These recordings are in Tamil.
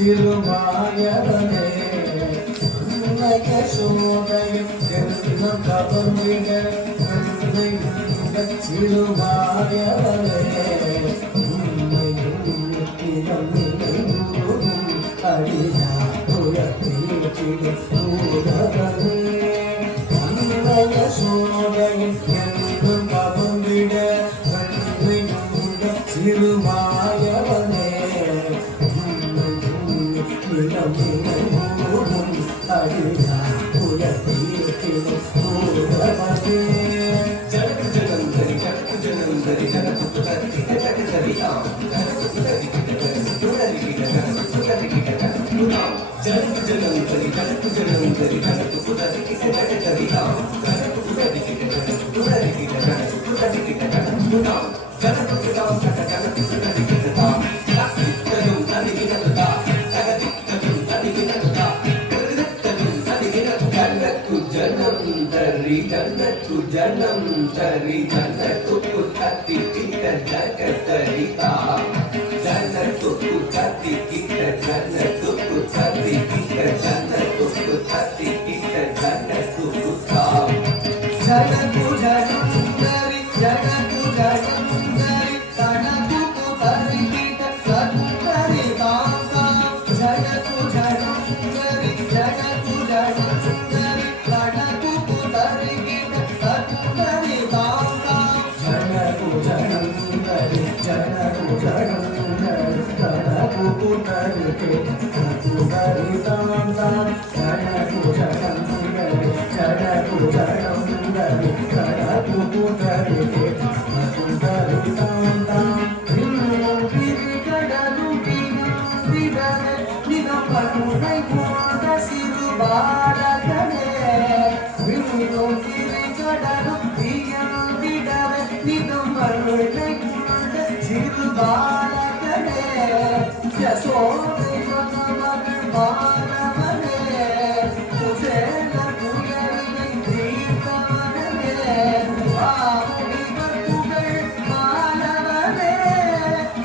Silvaya பவமிக நன்மை சிறுமாயவரே உண்மையும் நித்தியம் நினைவூரும் அடியா புயத்தீர்த்திடும் பூதவனே அன்னைய சோதையின் என்றும் பவமிக நன்மையும் சிறுமாயவனே உண்மையும் நித்தியம் நினைவூரும் அடியா புயத்தீர்த்திடும் பூதவனே ஜனக்கு ஜனந்தரி ஜனக்கு ஜனந்தரி ஜனக்கு புதரி ஜனக்கு சரியாம் ஜனக்கு புதரி புதரி ஜனக்கு புதரி ஜனக்கு ஜனந்தரி ஜனக்கு ஜனந்தரி ஜனக்கு புதரி ஜனக்கு சரியாம் ஜனக்கு புதரி ஜனக்கு புதரி ஜனக்கு புதரி ஜனக்கு புதாம் ஜனக்கு புதாம் ஜனக்கு புதரி ஜனதாம் தரும் தனி ஜனதா ஜகதித்தரும் தனி ஜனதா கிருதத்தரும் தனி ஜனதா ஜனந்தரி ஜனக்கு ஜனந்தரி ஜனக்கு புதரி ஜகதரிதா ஜனக்கு புதரி ஜனக்கு புதரி ஜனக்கு புதரி ஜனக்கு புதாம் ஜனக்கு ஜனந்தரி ஜனக்கு ஜனந்தரி ஜனக்கு புதரி ஜகதரிதா ஜனக்கு ஜனந்தரி ஜனக்கு ஜனந்தரி ஜனக்கு புதரி ஜகதரிதா ஜனக்கு ஜனந்தரி ஜனக்கு ஜனந்தரி ஜனக்கு புதரி ஜகதரிதா ஜனக்கு ஜனந்தரி ஜனக்கு ஜனந்தரி ஜனக்கு புதரி ஜகதரிதா இன்னும் பிரிகடலு பிரிந்ததே நிதம் படுனை போத சிறுபாலகனே இன்னும் பிரிகடலு பிரிந்ததே நிதம் படுனை போத சிறுபாலகனே யசோதை மகன் பாலவனே குசேல புயலை தீர்த்தவனே ஆமுனி புகழ் மாலவனே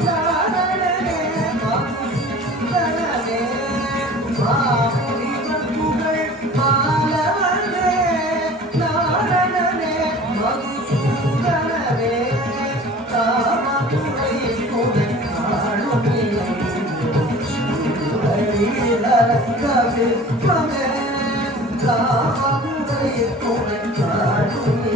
நாரணனே மதுசூதனனே ஆமுனி புகழ் மாலவனே நாரணனே மதுசூதனனே காமதுரை புகழ் காணுமே